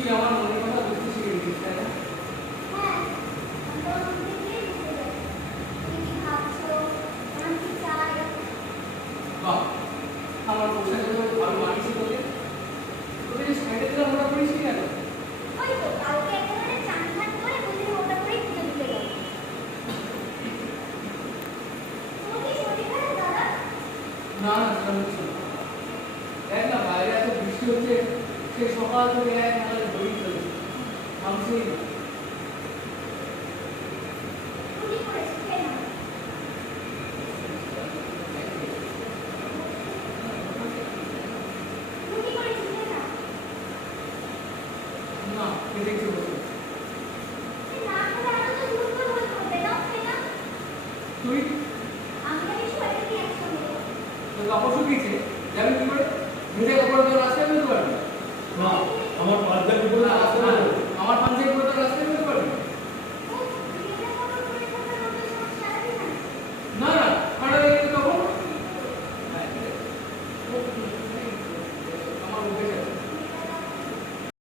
তুই আমার মনের কথা বুঝতে শিখে গেছিস, তাই না? হ্যাঁ, আমি তো অনেক থেকেই বুঝতে পারি। তুমি কি ভাবছো, আমি কি চাই। বাহ, আমার পোশাকে তো ভালো মানিয়েছে তোকে। তোকে যে সাইডে দিলাম ওটা করিস নি কেন? ওই তো কালকে একেবারে চান করে বন্ধুর ওটা করেই পুজো দিতে গেল। তোমার কি শরীর খারাপ দাদা? না না, সেটা হচ্ছে না। দেখ না, বাইরে এত বৃষ্টি হচ্ছে, সে সকাল থেকে এক নাগালে বই চলেছে, থামছেই না। তুমি কি করেছো খেয়ে নাও। তুমি কি করেছো খেয়ে নাও। না, খেতে ইচ্ছে করছে না।